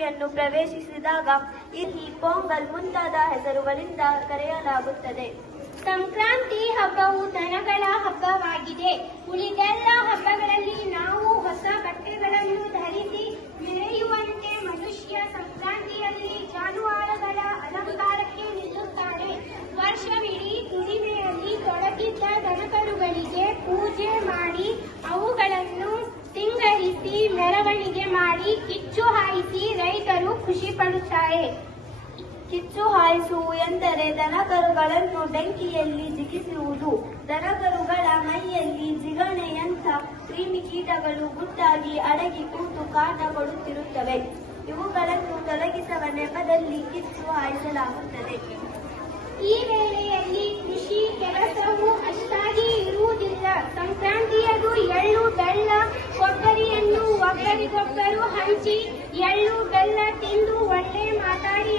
ಯನ್ನು ಪ್ರವೇಶಿಸಿದಾಗ ಈ ಪೊಂಗಲ್ ಮುಂತಾದ ಹೆಸರುಗಳಿಂದ ಕರೆಯಲಾಗುತ್ತದೆ. ಸಂಕ್ರಾಂತಿ ಹಬ್ಬವು ದನಗಳ ಹಬ್ಬವಾಗಿದೆ. ಉಳಿದೆಲ್ಲ ಹಬ್ಬಗಳಲ್ಲಿ ನಾವು ಹೊಸ ಬಟ್ಟೆಗಳನ್ನು ಧರಿಸಿ ಮೆರೆಯುವಂತೆ ಮನುಷ್ಯ ಸಂಕ್ರಾಂತಿಯಲ್ಲಿ ಜಾನುವಾರುಗಳ ಅಲಂಕಾರಕ್ಕೆ ನಿಲ್ಲುತ್ತಾನೆ. ವರ್ಷವಿಡೀ ದುಡಿಮೆಯಲ್ಲಿ ತೊಡಗಿದ್ದ ದನಕರುಗಳಿಗೆ ಪೂಜೆ ಮಾಡಿ ಅವುಗಳನ್ನು ಸಿಂಗರಿಸಿ ಮೆರವಣಿಗೆ ಮಾಡಿ ಕಿಚ್ಚು ಹಾಯಿಸಿ ರೈತರು ಖುಷಿ ಪಡುತ್ತಾರೆ. ಕಿಚ್ಚು ಹಾಯಿಸುವುದು ಎಂದರೆ ದನಕರುಗಳನ್ನು ಬೆಂಕಿಯಲ್ಲಿ ಜಿಗಿಸುವುದು. ದನಕರುಗಳ ಮೈಯಲ್ಲಿ ಜಿಗಣೆಯಂಥ ಕ್ರಿಮಿಕೀಟಗಳು ಗುಟ್ಟಾಗಿ ಅಡಗಿ ಕೂತು ಕಾಟ ಕೊಡುತ್ತಿರುತ್ತವೆ. ಇವುಗಳನ್ನು ತೊಲಗಿಸುವ ನೆಪದಲ್ಲಿ ಕಿಚ್ಚು ಹಾಯಿಸಲಾಗುತ್ತದೆ. ಈ ವೇಳೆಯಲ್ಲಿ ಕೃಷಿ ಕೆಲಸವೂ ಅಷ್ಟಾಗಿ ಇರುವುದಿಲ್ಲ. ಸಂಕ್ರಾಂತಿಯದು ಎಳ್ಳು ಬೆಲ್ಲ ಕೊಬ್ಬರಿಯನ್ನು ಒಬ್ಬರಿಗೊಬ್ಬರು ಹಂಚಿ ಎಳ್ಳು ಬೆಲ್ಲ ತಿಂದು ಒಳ್ಳೆ ಮಾತಾಡಿ